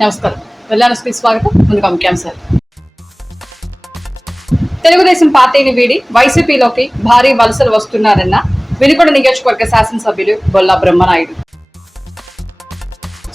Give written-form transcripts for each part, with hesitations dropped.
నమస్కారం. వెల్లానస్కి స్వాగతం. ముందుగా ముఖ్యాంశాలు. తెలుగుదేశం పార్టీని వీడి వైసీపీలోకి భారీ వలసలు వస్తున్నారన్న వినుకొండ నియోజకవర్గ శాసనసభ్యులు బొల్లా బ్రహ్మనాయుడు.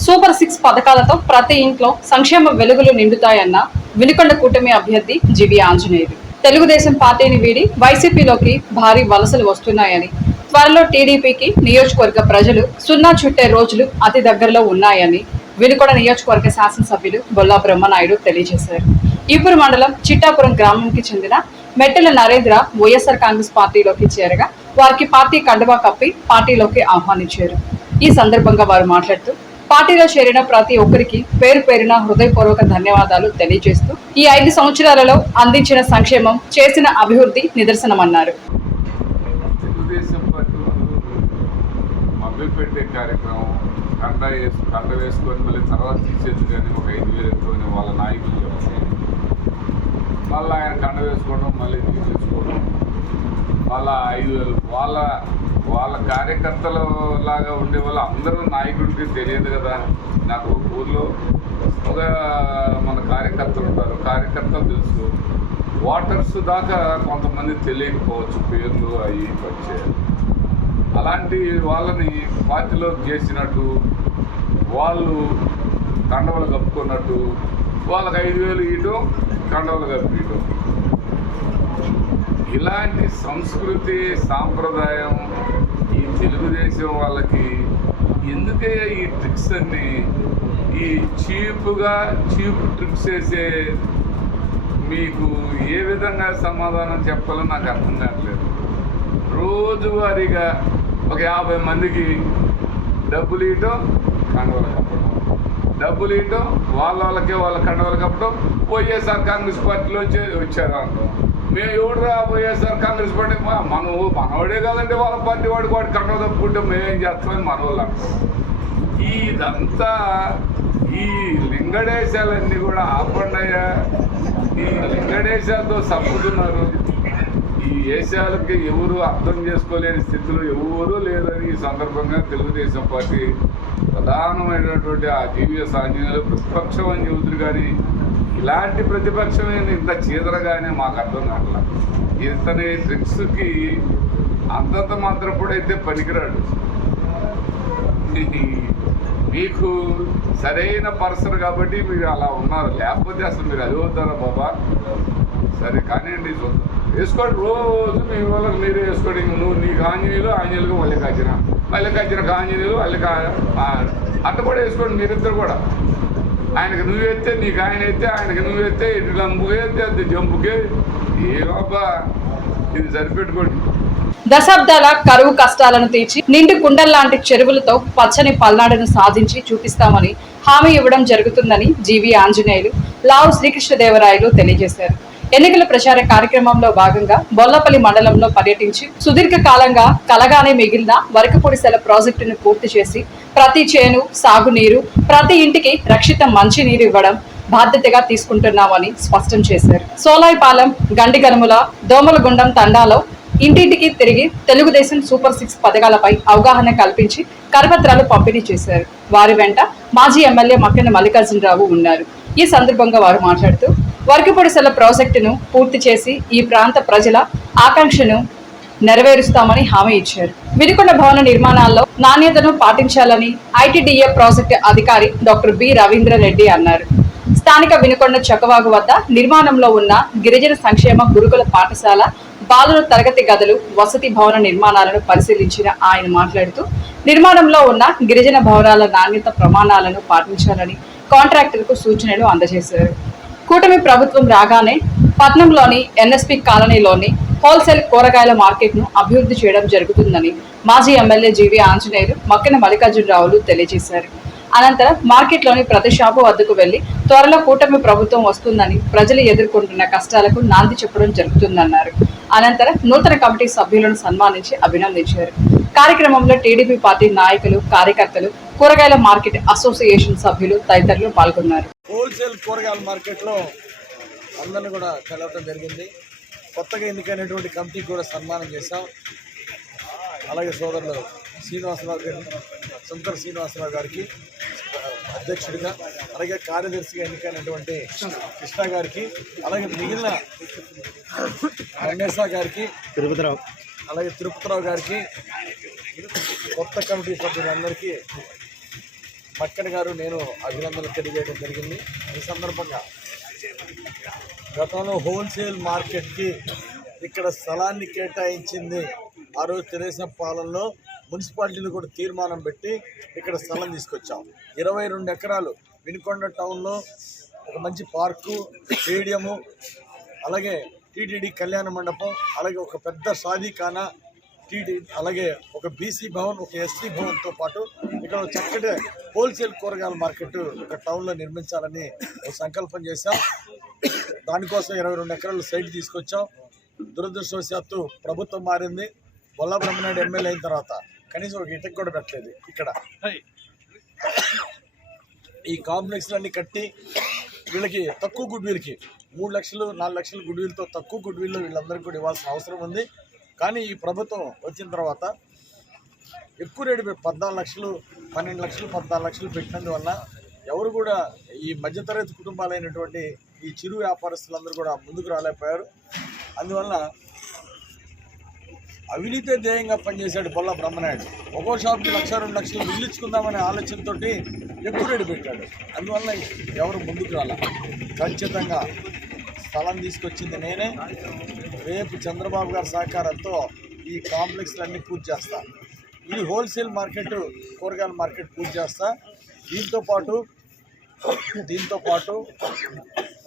సూపర్ 6 పథకాలతో ప్రతి ఇంట్లో సంక్షేమ వెలుగులు నిండుతాయన్న వినుకొండ కూటమి అభ్యర్థి జీవి ఆంజనేయులు. తెలుగుదేశం పార్టీని వీడి వైసీపీలోకి భారీ వలసలు వస్తున్నాయని, త్వరలో టీడీపీకి నియోజకవర్గ ప్రజలు సున్నా చుట్టే రోజులు అతి దగ్గరలో ఉన్నాయని వినుకొండ నియోజకవర్గ శాసనసభ్యులు బొల్లా బ్రహ్మనాయుడు తెలియజేశారు. ఈపూరు మండలం చిట్టాపురం గ్రామానికి చెందిన మెట్టెల నరేంద్ర వైఎస్ఆర్ కాంగ్రెస్ పార్టీలోకి చేరగా వారికి పార్టీ కండువా కప్పి పార్టీలోకి ఆహ్వానించారు. ఈ సందర్భంగా వారు మాట్లాడుతూ పార్టీలో చేరిన ప్రతి ఒక్కరికి పేరు పేరున హృదయపూర్వక ధన్యవాదాలు తెలియజేస్తూ ఈ 5 సంవత్సరాలలో అందించిన సంక్షేమం, చేసిన అభివృద్ధి నిదర్శనమన్నారు. కండ వేసుకొని మళ్ళీ తర్వాత తీసేది కానీ ఒక 5,000 ఎత్తుకొని వాళ్ళ నాయకులు చెప్పి మళ్ళీ ఆయన కండ వేసుకోవడం, మళ్ళీ తీసేసుకోవడం, మళ్ళా 5,000 వాళ్ళ కార్యకర్తలు లాగా ఉండే వాళ్ళు అందరూ నాయకుడికి తెలియదు కదా. నాకు ఊర్లో ఒక మన కార్యకర్తలు ఉంటారు, కార్యకర్తలు తెలుసు, ఓటర్స్ దాకా కొంతమంది తెలియకపోవచ్చు పేర్లు అవి వచ్చాయి. అలాంటి వాళ్ళని పార్టీలో చేసినట్టు, వాళ్ళు కండవలు కప్పుకున్నట్టు వాళ్ళకి 5,000 ఇవ్వడం, కండవలు కప్పియటం, ఇలాంటి సంస్కృతి సాంప్రదాయం ఈ తెలుగుదేశం వాళ్ళకి ఎందుకే ఈ ట్రిక్స్ అన్నీ, ఈ చీప్ ట్రిక్స్ వేసే మీకు ఏ విధంగా సమాధానం చెప్పాలో నాకు అర్థం కావట్లేదు. రోజువారీగా ఒక 50 మందికి డబ్బులు ఇవ్వటం, కండవలు కప్పడం, డబ్బులు ఇవ్వటం, వాళ్ళకే వాళ్ళ కండవలు కప్పడం. వైఎస్ఆర్ కాంగ్రెస్ పార్టీలోంచి వచ్చారు అంటాం. మేము ఎవడురా వైఎస్ఆర్ కాంగ్రెస్ పార్టీ, మనవాడే కదండి వాళ్ళ పార్టీ, వాడి కండవ తప్పుకుంటే మేమేం చేస్తామని మనవాళ్ళు అంటాం. ఇదంతా ఈ లింగడేశాలన్నీ కూడా ఆపండయ్యా. ఈ లింగడేశాలతో సంపుతున్నారు. ఈ దేశాలకి ఎవరు అర్థం చేసుకోలేని స్థితిలో ఎవరూ లేదని ఈ సందర్భంగా తెలుగుదేశం పార్టీ ప్రధానమైనటువంటి ఆ జీవీఎస్ ఆంజనేయులు ప్రతిపక్షం అని చెబుతురు. కానీ ఇలాంటి ప్రతిపక్షమైన ఇంత చీదరగానే మాకు అర్థం కావట్లా. ఇతని ట్రిక్స్కి అంతంత మాత్రప్పుడైతే పనికిరాడు. మీకు సరైన పర్సన్ కాబట్టి మీరు అలా ఉన్నారు, లేకపోతే అసలు మీరు అది అవుతారా బాబా? సరే కానివ్వండి, వేసుకోండి, రోజు మీ వాళ్ళకి మీరే వేసుకోండి. నువ్వు నీకు ఆంజనేయులకు మల్లికార్జునకు ఆంజనేయులు అట్ట కూడా వేసుకోండి. మీరిద్దరు కూడా ఆయనకు నువ్వు ఎత్తే, నీకు ఆయన ఎత్తే, ఆయనకు నువ్వు ఎత్తే, ఇటు లంబుకే ఎత్తే, అది జంపుకే, ఏమబ్బా ఇది సరిపెట్టుకోండి. దశాబ్దాల కరువు కష్టాలను తీర్చి నిండు కుండల్లాంటి చెరువులతో పచ్చని పల్నాడును సాధించి చూపిస్తామని హామీ ఇవ్వడం జరుగుతుందని జీవి ఆంజనేయులు లావు శ్రీకృష్ణదేవరాయలు తెలియజేశారు. ఎన్నికల ప్రచార కార్యక్రమంలో భాగంగా బొల్లపల్లి మండలంలో పర్యటించి సుదీర్ఘ కాలంగా కలగానే మిగిలిన వరకపొడిసెల ప్రాజెక్టును పూర్తి చేసి ప్రతి చేను సాగునీరు, ప్రతి ఇంటికి రక్షిత మంచినీరు ఇవ్వడం బాధ్యతగా తీసుకుంటున్నామని స్పష్టం చేశారు. సోలాయిపాలెం, గండిగనుముల, దోమలగుండం తండాలో ఇంటింటికి తిరిగి తెలుగుదేశం సూపర్ 6 పథకాలపై అవగాహన కల్పించి కరపత్రాలు పంపిణీ చేశారు. వారి వెంట మాజీ ఎమ్మెల్యే మక్కెన మల్లికార్జునరావు ఉన్నారు. ఈ సందర్భంగా వారు మాట్లాడుతూ వరకపొడిసెల ప్రాజెక్టును పూర్తి చేసి ఈ ప్రాంత ప్రజల ఆకాంక్షను నెరవేరుస్తామని హామీ ఇచ్చారు. వినుకొండ భవన నిర్మాణాల్లో నాణ్యతను పాటించాలని ఐటీడీఏ ప్రాజెక్టు అధికారి డాక్టర్ బి రవీంద్రరెడ్డి అన్నారు. స్థానిక వినుకొండ చకవాగు వద్ద నిర్మాణంలో ఉన్న గిరిజన సంక్షేమ గురుకుల పాఠశాల బాలుర తరగతి గదులు, వసతి భవన నిర్మాణాలను పరిశీలించిన ఆయన మాట్లాడుతూ నిర్మాణంలో ఉన్న గిరిజన భవనాల నాణ్యత ప్రమాణాలను పాటించాలని కాంట్రాక్టర్కు సూచనలు అందజేశారు. కూటమి ప్రభుత్వం రాగానే పట్నంలోని ఎన్ఎస్పి కాలనీలోని హోల్సేల్ కూరగాయల మార్కెట్ను అభివృద్ధి చేయడం జరుగుతుందని మాజీ ఎమ్మెల్యే జీవి ఆంజనేయులు మక్కెన మల్లికార్జునరావులు తెలియజేశారు. అనంతరం మార్కెట్లోని ప్రతి షాపు వద్దకు వెళ్లి త్వరలో కూటమి ప్రభుత్వం వస్తుందని, ప్రజలు ఎదుర్కొంటున్న కష్టాలకు నాంది చెప్పడం జరుగుతుందన్నారు. అనంతరం నూతన కమిటీ సభ్యులను సన్మానించి అభినందించారు. కార్యక్రమంలో టీడీపీ పార్టీ నాయకులు, కార్యకర్తలు, కూరగాయల మార్కెట్ అసోసియేషన్ సభ్యులు తదితరులు పాల్గొన్నారు. హోల్సేల్ కూరగాయల మార్కెట్లో అందరినీ కూడా కలవటం జరిగింది. కొత్తగా ఎన్నికైనటువంటి కమిటీకి కూడా సన్మానం చేశాం. అలాగే సోదరులు శ్రీనివాసరావు గారి, శంకర్ శ్రీనివాసరావు గారికి అధ్యక్షుడిగా, అలాగే కార్యదర్శిగా ఎన్నికైనటువంటి కృష్ణ గారికి, అలాగే మిగిలిన గణేశ గారికి, అలాగే తిరుపతిరావు గారికి, కొత్త కమిటీ సభ్యులందరికీ మక్కన్ గారు నేను అభినందనలు తెలియజేయడం జరిగింది. ఈ సందర్భంగా గతంలో హోల్సేల్ మార్కెట్కి ఇక్కడ స్థలాన్ని కేటాయించింది ఆ రోజు తెలుగుదేశం పాలనలో. మున్సిపాలిటీలు కూడా తీర్మానం పెట్టి ఇక్కడ స్థలం తీసుకొచ్చాం. 22 ఎకరాలు వినుకొండ టౌన్లో ఒక మంచి పార్కు, స్టేడియము, అలాగే టీటీడీ కళ్యాణ మండపం, అలాగే ఒక పెద్ద షాదీఖానా, అలాగే ఒక బీసీ భవన్, ఒక ఎస్సీ భవన్తో పాటు ఇక్కడ ఒక చక్కటి హోల్సేల్ కూరగాయల మార్కెట్ ఒక టౌన్లో నిర్మించాలని ఒక సంకల్పం చేశాం. దానికోసం 22 ఎకరాలు సైట్ తీసుకొచ్చాం. దురదృష్టవశాత్తు ప్రభుత్వం మారింది. బొల్లా బ్రహ్మనాయుడు ఎమ్మెల్యే అయిన తర్వాత కనీసం ఒక ఇటక్ కూడా పెట్టలేదు. ఇక్కడ ఈ కాంప్లెక్స్లన్నీ కట్టి వీళ్ళకి తక్కువ గుడ్విల్కి 3 లక్షలు 4 లక్షల గుడ్విల్తో తక్కువ గుడ్విల్లో వీళ్ళందరికీ కూడా ఇవ్వాల్సిన అవసరం ఉంది. కానీ ఈ ప్రభుత్వం వచ్చిన తర్వాత ఎక్కువ రేటు 14 లక్షలు 12 లక్షలు 14 లక్షలు పెట్టినందువల్ల ఎవరు కూడా ఈ మధ్యతరగతి కుటుంబాలైనటువంటి ఈ చిరు వ్యాపారస్తులందరూ కూడా ముందుకు రాలేకపోయారు. అందువల్ల అవినీతి ధ్యేయంగా పనిచేశాడు బొల్లా బ్రహ్మనాయుడు. ఒక్కో షాప్కి 1 2 లక్షలు మిగిలించుకుందామనే ఆలోచనతో ఎక్కువ రేటు పెట్టాడు. అందువల్ల ఎవరు ముందుకు రాల. ఖచ్చితంగా స్థలం తీసుకొచ్చింది నేనే. రేపు చంద్రబాబు గారి సహకారంతో ఈ కాంప్లెక్స్లన్నీ పూర్తి చేస్తా. ఈ హోల్సేల్ మార్కెట్, కూరగాయల మార్కెట్ పూర్తి చేస్తా. దీంతో పాటు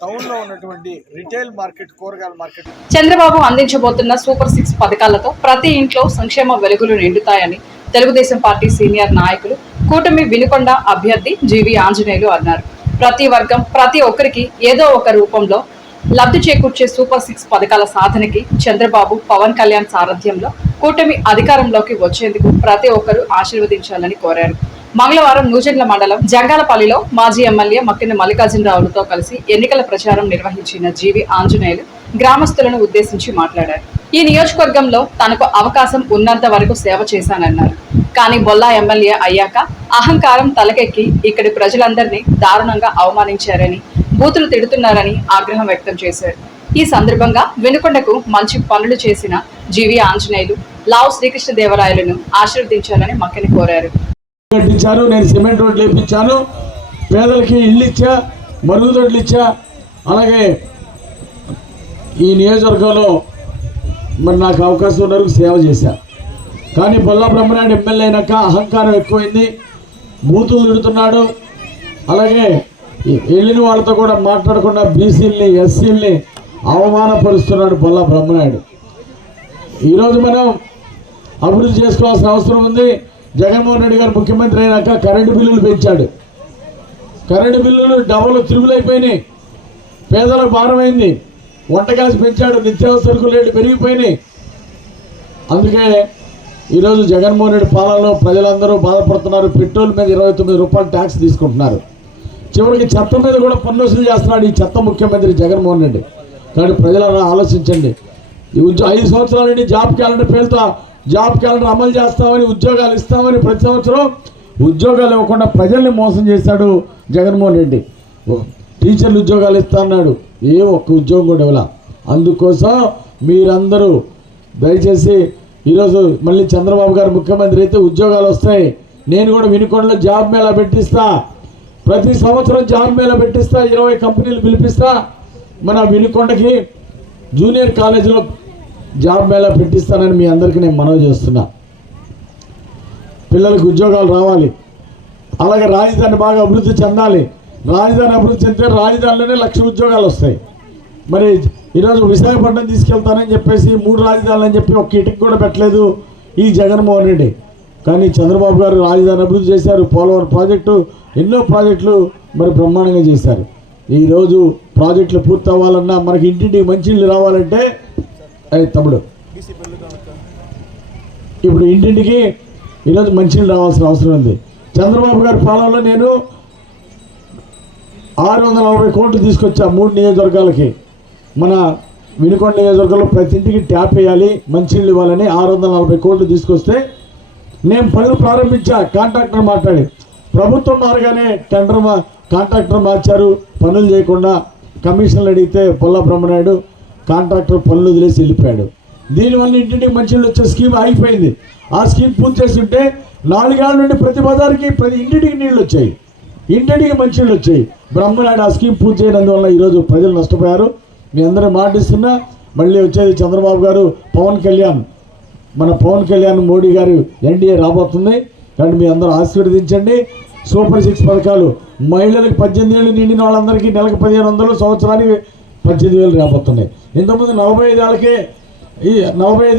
టౌన్లో ఉన్నటువంటి రిటైల్ మార్కెట్, కూరగాయల మార్కెట్. చంద్రబాబు అందించబోతున్న సూపర్ 6 పథకాలతో ప్రతి ఇంట్లో సంక్షేమ వెలుగులు నిండుతాయని తెలుగుదేశం పార్టీ సీనియర్ నాయకులు, కూటమి వినుకొండ అభ్యర్థి జీవి ఆంజనేయులు అన్నారు. ప్రతి వర్గం, ప్రతి ఒక్కరికి ఏదో ఒక రూపంలో లబ్ధి చేకూర్చే సూపర్ 6 పథకాల సాధనకి చంద్రబాబు, పవన్ కళ్యాణ్ సారథ్యంలో కూటమి అధికారంలోకి వచ్చేందుకు ప్రతి ఒక్కరూ ఆశీర్వదించాలని కోరారు. మంగళవారం నూజెండ్ల మండలం జంగాలపల్లిలో మాజీ ఎమ్మెల్యే మక్కిన మల్లికార్జునరావులతో కలిసి ఎన్నికల ప్రచారం నిర్వహించిన జీవి ఆంజనేయులు గ్రామస్తులను ఉద్దేశించి మాట్లాడారు. ఈ నియోజకవర్గంలో తనకు అవకాశం ఉన్నంత వరకు సేవ చేశానన్నారు. కానీ బొల్లా ఎమ్మెల్యే అయ్యాక అహంకారం తలకెక్కి ఇక్కడి ప్రజలందరినీ దారుణంగా అవమానించారని, బూతులు తిడుతున్నారని ఆగ్రహం వ్యక్తం చేశారు. ఈ సందర్భంగా వినుకొండకు మంచి పనులు చేసిన జీవి ఆంజనేయులు లావు శ్రీకృష్ణదేవరాయలను ఆశీర్వదించాలని మక్కిన కోరారు. కట్టించాను, నేను సిమెంట్ రోడ్లు వేయించాను, పేదలకి ఇళ్ళు ఇచ్చా, మరుగుదొడ్లు ఇచ్చా. అలాగే ఈ నియోజకవర్గంలో మరి నాకు అవకాశం ఉన్నందుకు సేవ చేశా. కానీ బొల్లా బ్రహ్మనాయుడు ఎమ్మెల్యే అయినాక అహంకారం ఎక్కువైంది, బూతులు తిడుతున్నాడు. అలాగే వెళ్ళిన వాళ్ళతో కూడా మాట్లాడకుండా బీసీలని, ఎస్సీలని అవమానపరుస్తున్నాడు బొల్లా బ్రహ్మనాయుడు. ఈరోజు మనం అభివృద్ధి చేసుకోవాల్సిన అవసరం ఉంది. జగన్మోహన్ రెడ్డి గారు ముఖ్యమంత్రి అయినాక కరెంటు బిల్లులు పెంచాడు. కరెంటు బిల్లులు డబల్ త్రిబులైపోయినాయి. పేదలకు భారమైంది. వంట గ్యాస్ పెంచాడు. నిత్యావసర రేట్లు పెరిగిపోయినాయి. అందుకే ఈరోజు జగన్మోహన్ రెడ్డి పాలనలో ప్రజలందరూ బాధపడుతున్నారు. పెట్రోల్ మీద 29 రూపాయలు ట్యాక్స్ తీసుకుంటున్నారు. చివరికి చెత్త మీద కూడా పన్ను వసూలు చేస్తున్నాడు ఈ చెత్త ముఖ్యమంత్రి జగన్మోహన్ రెడ్డి. కానీ ప్రజలను ఆలోచించండి. ఈ 5 సంవత్సరాల నుండి జాబ్ క్యాలెండర్ పేరుతో జాబ్ క్యాలెండర్ అమలు చేస్తామని, ఉద్యోగాలు ఇస్తామని ప్రతి సంవత్సరం ఉద్యోగాలు ఇవ్వకుండా ప్రజల్ని మోసం చేశాడు జగన్మోహన్ రెడ్డి. టీచర్లు ఉద్యోగాలు ఇస్తా అన్నాడు, ఏ ఒక్క ఉద్యోగం కూడా ఇవ్వాల. అందుకోసం మీరందరూ దయచేసి ఈరోజు మళ్ళీ చంద్రబాబు గారు ముఖ్యమంత్రి అయితే ఉద్యోగాలు వస్తాయి. నేను కూడా వినుకొండలో జాబ్ మేళా పెట్టిస్తా. ప్రతి సంవత్సరం జాబ్ మేళా పెట్టిస్తా. 20 కంపెనీలు పిలిపిస్తా. మన వినుకొండకి జూనియర్ కాలేజీలో జాబ్ మేళా పెట్టిస్తానని మీ అందరికీ నేను మనవి చేస్తున్నా. పిల్లలకు ఉద్యోగాలు రావాలి. అలాగే రాజధాని బాగా అభివృద్ధి చెందాలి. రాజధాని అభివృద్ధి చెందితే రాజధానిలోనే 1,00,000 ఉద్యోగాలు వస్తాయి. మరి ఈరోజు విశాఖపట్నం తీసుకెళ్తానని చెప్పేసి 3 రాజధానులు అని చెప్పి ఒక్క ఇటుకు కూడా పెట్టలేదు ఈ జగన్మోహన్ రెడ్డి. కానీ చంద్రబాబు గారు రాజధాని అభివృద్ధి చేశారు. పోలవరం ప్రాజెక్టు, ఎన్నో ప్రాజెక్టులు మరి బ్రహ్మాండంగా చేశారు. ఈరోజు ప్రాజెక్టులు పూర్తి అవ్వాలన్నా, మనకి ఇంటింటికి మంచినీళ్ళు రావాలంటే తమ్ముడు ఇప్పుడు ఇంటింటికి ఈరోజు మంచినీళ్ళు రావాల్సిన అవసరం ఉంది. చంద్రబాబు గారి పాలనలో నేను 640 కోట్లు తీసుకొచ్చా 3 నియోజకవర్గాలకి. మన వినుకొండ నియోజకవర్గంలో ప్రతి ఇంటికి ట్యాప్ వేయాలి, మంచినీళ్ళు ఇవ్వాలని 640 కోట్లు తీసుకొస్తే నేను పనులు ప్రారంభించా. కాంట్రాక్టర్ మాట్లాడి ప్రభుత్వం మారగానే కాంట్రాక్టర్ మార్చారు, పనులు చేయకుండా. కమిషన్లు అడిగితే పొల్ల బ్రహ్మనాయుడు కాంట్రాక్టర్ పనులు వదిలేసి వెళ్ళిపోయాడు. దీనివల్ల ఇంటింటికి మంచినీళ్ళు వచ్చే స్కీమ్ ఆగిపోయింది. ఆ స్కీమ్ పూర్తి చేస్తుంటే 4 ఏళ్ల నుండి ప్రతి బజార్కి ప్రతి ఇంటింటికి నీళ్ళు వచ్చాయి, ఇంటింటికి మంచినీళ్ళు వచ్చాయి. బ్రహ్మనాయుడు ఆ స్కీమ్ పూర్తి చేయనందువల్ల ఈరోజు ప్రజలు నష్టపోయారు. మీ అందరూ మాటిస్తున్నా మళ్ళీ వచ్చేది చంద్రబాబు గారు, పవన్ కళ్యాణ్ మోడీ గారు ఎన్డీఏ రాబోతుంది. కానీ మీ అందరూ ఆశీర్వదించండి. సూపర్ 6 పథకాలు మహిళలకు 18 ఏళ్ళు నిండిన వాళ్ళందరికీ నెలకు 1500, సంవత్సరానికి 18,000 రాబోతున్నాయి. ఇంతకుముందు 45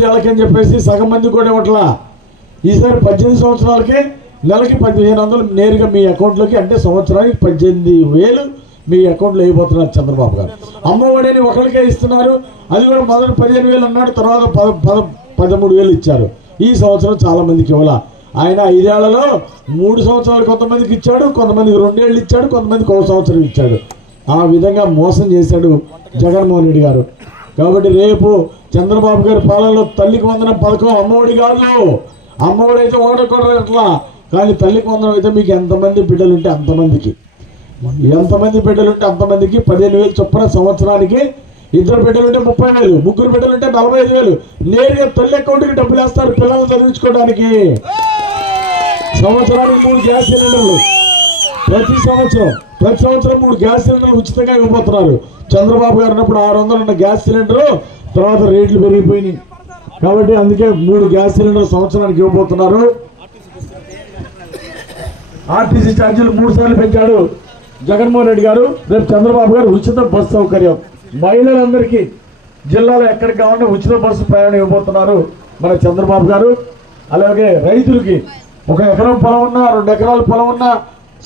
ఏళ్ళకి అని చెప్పేసి సగం మంది కూడా ఇవ్వట్లా. ఈసారి 18 సంవత్సరాలకే నెలకి 1500 నేరుగా మీ అకౌంట్లోకి, అంటే సంవత్సరానికి 18,000 మీ అకౌంట్లో అయిపోతున్నారు చంద్రబాబు గారు. అమ్మఒడిని ఒకరికే ఇస్తున్నారు, అది కూడా మొదటి 15,000 అన్నాడు, తర్వాత 13,000 ఇచ్చారు. ఈ సంవత్సరం చాలా మందికి ఇవ్వాల. ఆయన 5 ఏళ్లలో 3 సంవత్సరాలు కొంతమందికి ఇచ్చాడు, కొంతమందికి 2 ఏళ్ళు ఇచ్చాడు, కొంతమందికి 1 సంవత్సరం ఇచ్చాడు. ఆ విధంగా మోసం చేశాడు జగన్మోహన్ రెడ్డి గారు. కాబట్టి రేపు చంద్రబాబు గారి పాలనలో తల్లికి వందనం పథకం అమ్మఒడి కాదు. అమ్మఒడి అయితే ఒకటి అట్లా, కానీ తల్లికి వందనం అయితే మీకు ఎంతమంది బిడ్డలుంటే అంతమందికి, 15,000 చొప్పున సంవత్సరానికి. 2 బిడ్డలుంటే 30,000, 3 బిడ్డలుంటే 45,000 నేరుగా తల్లి అకౌంట్కి డబ్బులు వేస్తారు పిల్లలు చదివించుకోవడానికి. సంవత్సరానికి 3 గ్యాస్ సిలిండర్లు, ప్రతి సంవత్సరం 3 గ్యాస్ సిలిండర్లు ఉచితంగా ఇవ్వబోతున్నారు. చంద్రబాబు గారు ఉన్నప్పుడు 600 ఉన్న గ్యాస్ సిలిండరు, తర్వాత రేట్లు పెరిగిపోయినాయి. కాబట్టి అందుకే 3 గ్యాస్ సిలిండర్లు సంవత్సరానికి ఇవ్వబోతున్నారు. ఆర్టీసీ ఛార్జీలు 3 సార్లు పెంచాడు జగన్మోహన్ రెడ్డి గారు. రేపు చంద్రబాబు గారు ఉచిత బస్సు సౌకర్యం మహిళలందరికీ జిల్లాలో ఎక్కడికి కావాలంటే ఉచిత బస్సు ప్రయాణం ఇవ్వబోతున్నారు మన చంద్రబాబు గారు. అలాగే రైతులకి 1 ఎకరం పొలం ఉన్నా, 2 ఎకరాల పొలం ఉన్నా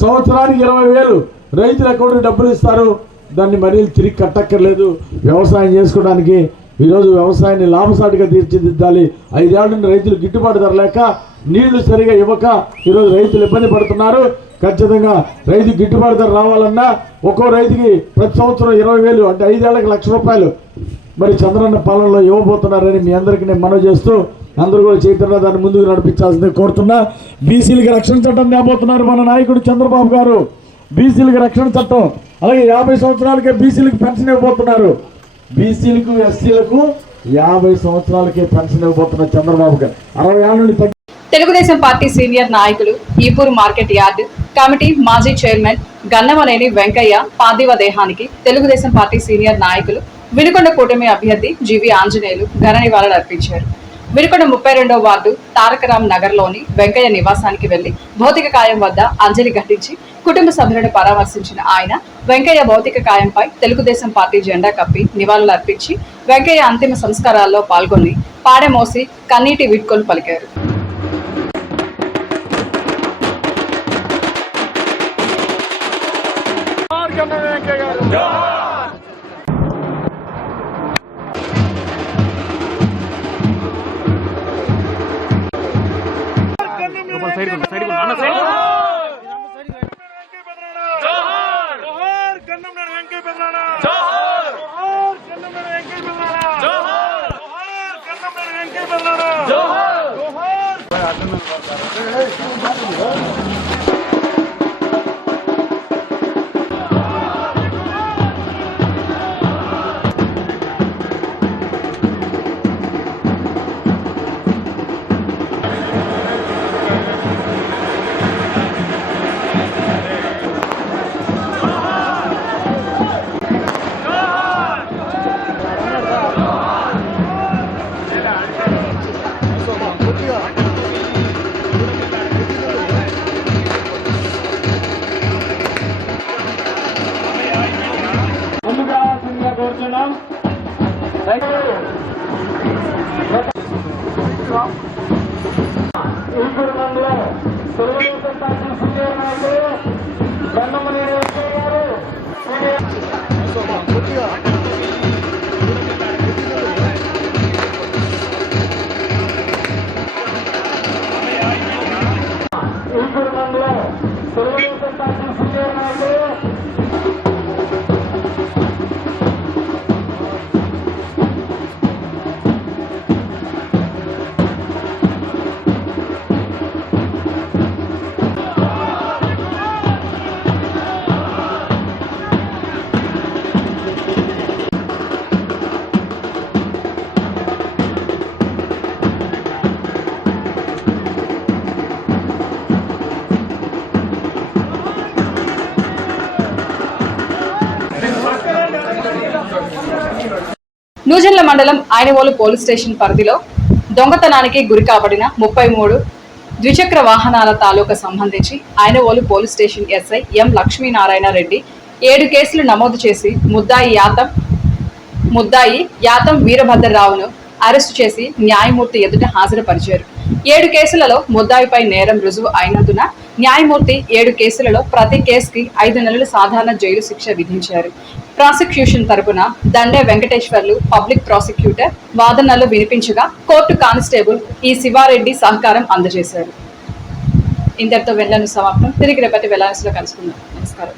సంవత్సరానికి 20,000 రైతుల అకౌంట్కి డబ్బులు ఇస్తారు. దాన్ని మరీ తిరిగి కట్టక్కర్లేదు. వ్యవసాయం చేసుకోవడానికి ఈరోజు వ్యవసాయాన్ని లాభసాటిగా తీర్చిదిద్దాలి. 5 ఏళ్ల నుండి రైతులు గిట్టుబాటు ధర లేక, నీళ్లు సరిగా ఇవ్వక ఈరోజు రైతులు ఇబ్బంది పడుతున్నారు. ఖచ్చితంగా రైతు గిట్టుబాటు ధర రావాలన్నా ఒక్కో రైతుకి ప్రతి సంవత్సరం 20,000, అంటే 5 ఏళ్లకు ₹1,00,000 మరి చంద్రన్న పాలనలో ఇవ్వబోతున్నారని మీ అందరికీ నేను మనవి చేస్తూ, అందరూ కూడా చైతన్య దాన్ని ముందుకు నడిపించాల్సింది కోరుతున్నా. బీసీలకు రక్షణ చట్టం తేబోతున్నారు మన నాయకుడు చంద్రబాబు గారు. బీసీలకు రక్షణ చట్టం, అలాగే 50 సంవత్సరాలకే బీసీలకు పెన్షన్ ఇవ్వబోతున్నారు. బీసీలకు, ఎస్సీలకు 50 సంవత్సరాలకే పెన్షన్ ఇవ్వబోతున్నారు చంద్రబాబు గారు. 60 ఏళ్ళ నుండి తెలుగుదేశం పార్టీ సీనియర్ నాయకులు, ఈపూరు మార్కెట్ యార్డు కమిటీ మాజీ చైర్మన్ గన్నమనేని వెంకయ్య పార్థివ దేహానికి తెలుగుదేశం పార్టీ సీనియర్ నాయకులు, వినుకొండ కూటమి అభ్యర్థి జీవి ఆంజనేయులు ఘన నివాళులు అర్పించారు. వినుకొండ 32వ వార్డు తారకరామ్ నగర్లోని వెంకయ్య నివాసానికి వెళ్లి భౌతిక కాయం వద్ద అంజలి ఘటించి కుటుంబ సభ్యులను పరామర్శించిన ఆయన వెంకయ్య భౌతిక కాయంపై తెలుగుదేశం పార్టీ జెండా కప్పి నివాళులు అర్పించి వెంకయ్య అంతిమ సంస్కారాల్లో పాల్గొని పాడెమోసి కన్నీటి వీడ్కోలు పలికారు. నూజెండ్ల మండలం ఆయనవోలు పోలీస్ స్టేషన్ పరిధిలో దొంగతనానికి గురి కాబడిన 33 ద్విచక్ర వాహనాల తాలూకా సంబంధించి Ayanavolu police station SI M Lakshminarayana Reddy 7 కేసులు నమోదు చేసి ముద్దాయి యాతం వీరభద్రరావును అరెస్టు చేసి న్యాయమూర్తి ఎదుట హాజరుపరిచారు. 7 కేసులలో ముద్దాయిపై నేరం రుజువు అయినందున న్యాయమూర్తి 7 కేసులలో ప్రతి కేసుకి 5 నెలల సాధారణ జైలు శిక్ష విధించారు. ప్రాసిక్యూషన్ తరపున దండే వెంకటేశ్వర్లు పబ్లిక్ ప్రాసిక్యూటర్ వాదనలు వినిపించగా కోర్టు కానిస్టేబుల్ ఈ శివారెడ్డి సహకారం అందజేశారు. ఇంతటితో వెళ్ళను సమాప్తం. తిరిగి రేపటి వెలాన్స్లో కలుసుకుందాం. నమస్కారం.